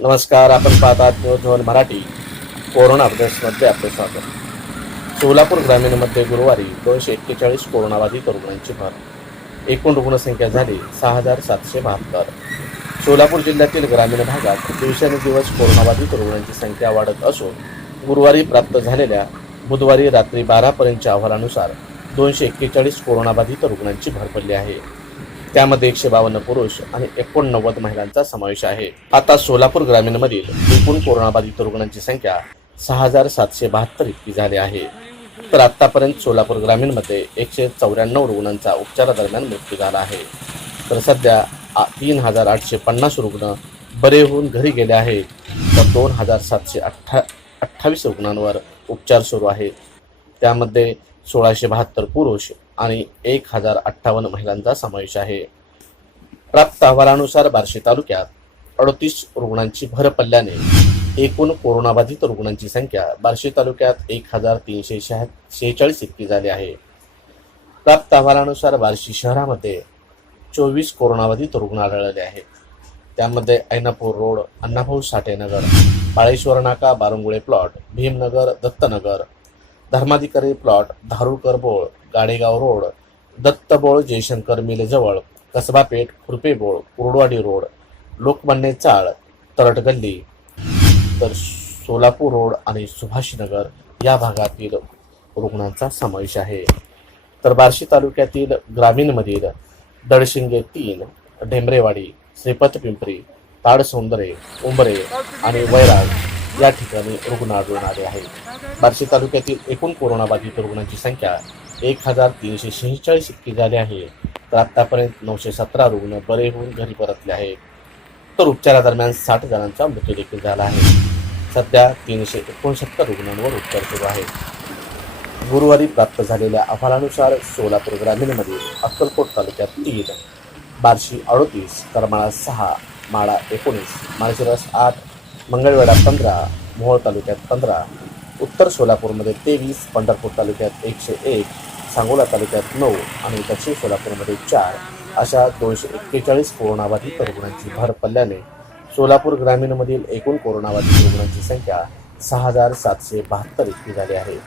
नमस्कार, आपण पाहतात न्यूज वन मराठी. कोरोना अपडेट्समध्ये आपले स्वागत. सोलापूर ग्रामीणमध्ये गुरुवारी 241 कोरोनाबाधित रुग्णांची भर. एकूण रुग्णसंख्या झाली 6,772. सोलापूर जिल्ह्यातील ग्रामीण भागात दिवसेंदिवस कोरोनाबाधित रुग्णांची संख्या वाढत असून गुरुवारी प्राप्त झालेल्या बुधवारी रात्री 12 पर्यंतच्या अहवालानुसार 241 कोरोनाबाधित रुग्णांची भर पडली आहे. त्यामध्ये 152 पुरुष आणि 89 महिलांचा समावेश आहे. आता सोलापूर ग्रामीणमधील एकूण कोरोनाबाधित रुग्णांची संख्या 6,772 इतकी झाली आहे. तर आतापर्यंत सोलापूर ग्रामीणमध्ये 194 रुग्णांचा उपचारादरम्यान मृत्यू झाला आहे. तर सध्या 3,850 रुग्ण बरे होऊन घरी गेले आहेत. तर 2,728 रुग्णांवर उपचार सुरू आहेत. त्यामध्ये 1,672 पुरुष आणि 1,058 महिलांचा समावेश आहे. प्राप्त अहवालानुसार बार्शी तालुक्यात 38 रुग्णांची भर पडल्याने एकूण कोरोनाबाधित रुग्णांची संख्या बार्शी तालुक्यात 1,346 इतकी झाली आहे. प्राप्त अहवालानुसार बार्शी शहरामध्ये 24 कोरोनाबाधित रुग्ण आढळले आहेत. त्यामध्ये Ainapur road, Annabhau Sathe Nagar, Baleshwar Naka, Barangule plot, Bhimnagar, Dattanagar, Dharmadhikari plot, Dharulkar Bol, Gadegaon road, Dattabol, Jayshankar मिलेजवळ, कसबा पेठ, खुरपे बोळ, कुर्डवाडी रोड, लोकमान्य चाळ, तरट गल्ली, तर सोलापूर रोड आणि सुभाषनगर या भागातील रुग्णांचा समावेश आहे. तर बार्शी तालुक्यातील ग्रामीणमधील दडशिंगे 3, ढेमरेवाडी, श्रीपत पिंपरी, ताडसौंदरे, उंबरे आणि वैराग या ठिकाणी रुग्ण आढळून आले आहेत. बार्शी तालुक्यातील एकूण कोरोनाबाधित रुग्णांची संख्या 1,346 इतकी झाली आहे. तर आतापर्यंत 917 रुग्ण बरे होऊन घरी परतले आहेत. तर उपचारादरम्यान 60 जणांचा मृत्यू देखील झाला आहे. सध्या 369 रुग्णांवर उपचार सुरू आहेत. गुरुवारी प्राप्त झालेल्या अहवालानुसार सोलापूर ग्रामीणमधील अक्कलकोट तालुक्यात 3, बार्शी 38, करमाळा 6, माळा 19, माळशिरस 8, मंगळवेढा 15, मोहोळ तालुक्यात 15, उत्तर सोलापूरमध्ये 23, पंढरपूर तालुक्यात 101, सांगोला तालुक्यात 9 आणि दक्षिण सोलापूरमध्ये 4 अशा 241 कोरोनाबाधित रुग्णांची भर पडल्याने सोलापूर ग्रामीणमधील एकूण कोरोनाबाधित रुग्णांची संख्या 6,772 इतकी झाली आहे.